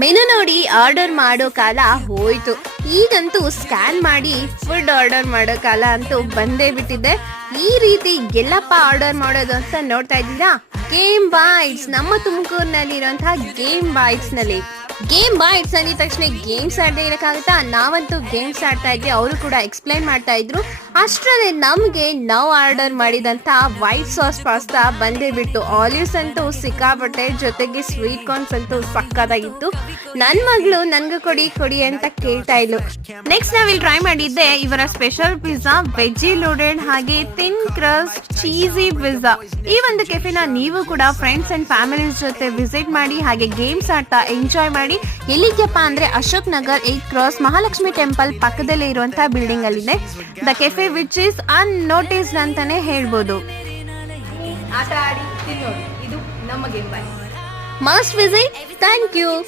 Menu ನೋಡಿ order ಮಾಡೋ ಕಾಲ ಹೋಯ್ತು. ಈಗಂತೂ ಸ್ಕ್ಯಾನ್ ಮಾಡಿ ಫುಡ್ ಆರ್ಡರ್ ಮಾಡೋ ಕಾಲ ಅಂತೂ ಬಂದೇ ಬಿಟ್ಟಿದೆ. ಈ ರೀತಿ ಎಲ್ಲಪ್ಪ ಆರ್ಡರ್ ಮಾಡೋದು ಅಂತ ನೋಡ್ತಾ ಇದ್ದೀರಾ? ಗೇಮ್ ಬೈಟ್ಸ್, ನಮ್ಮ ತುಮಕೂರಿನಲ್ಲಿ ಇರುವಂತಹ ಗೇಮ್ ಬೈಟ್ಸ್ ನಲ್ಲಿ. ಗೇಮ್ ಬೈಟ್ಸ್ ಅಂದಿದ ತಕ್ಷಣ ಗೇಮ್ಸ್ ಆಡದೆ ಇರಕ್ಕಾಗುತ್ತಾ? ನಾವಂತೂ ಗೇಮ್ಸ್ ಆಡ್ತಾ ಇದ್ವಿ, ಅವರು ಕೂಡ ಎಕ್ಸ್ಪ್ಲೈನ್ ಮಾಡ್ತಾ ಇದ್ರು. ಅಷ್ಟರಲ್ಲಿ ನಮ್ಗೆ ನಾವು ಆರ್ಡರ್ ಮಾಡಿದಂತ ವೈಟ್ ಸಾಸ್ ಪಾಸ್ತಾ ಬಂದೇ ಬಿಟ್ಟು. ಆಲಿವ್ಸ್ ಅಂತೂ ಸಿಕ್ಕಾಪಟ್ಟೆ, ಜೊತೆಗೆ ಸ್ವೀಟ್ ಕಾರ್ನ್ಸ್ ಅಂತೂ ಸಕ್ಕತ್ತಾಗಿತ್ತು. ನನ್ ಮಗಳು ನನ್ಗೆ ಕೊಡಿ ಕೊಡಿ ಅಂತ ಕೇಳ್ತಾ ಇದ್ಲು. ನೆಕ್ಸ್ಟ್ ನಾವಿಲ್ಲಿ ಟ್ರೈ ಮಾಡಿದ್ದೆ ಇವರ ಸ್ಪೆಷಲ್ ಪಿಜ್ಜಾ, ವೆಜ್ಜಿ ಲೋಡೆಡ್ ಹಾಗೆ ಥಿನ್ ಕ್ರಸ್ಟ್ ಚೀಸಿ ಪಿಜ್ಜಾ. ಈ ಒಂದು ಕೆಫೆನ ನೀವು ಕೂಡ ಫ್ರೆಂಡ್ಸ್ ಅಂಡ್ ಫ್ಯಾಮಿಲೀಸ್ ಜೊತೆ ವಿಸಿಟ್ ಮಾಡಿ ಹಾಗೆ ಗೇಮ್ಸ್ ಆಡ್ತಾ ಎಂಜಾಯ್ ಮಾಡಿ. ಎಲ್ಲಿದ್ಯಪ್ಪ ಅಂದ್ರೆ ಅಶೋಕ್ ನಗರ್ 8 ಕ್ರಾಸ್ ಮಹಾಲಕ್ಷ್ಮಿ ಟೆಂಪಲ್ ಪಕ್ಕದಲ್ಲಿ ಇರುವಂತಹ ಬಿಲ್ಡಿಂಗ್ ಅಲ್ಲಿದೆ. The cafe which is unnoticed ಅಂತಾನೆ ಹೇಳ್ಬೋದು. ಆಟ ಆಡಿ ತಿನ್ನೋದು ಇದು ನಮ್ಮ game bye. Must visit. Thank you.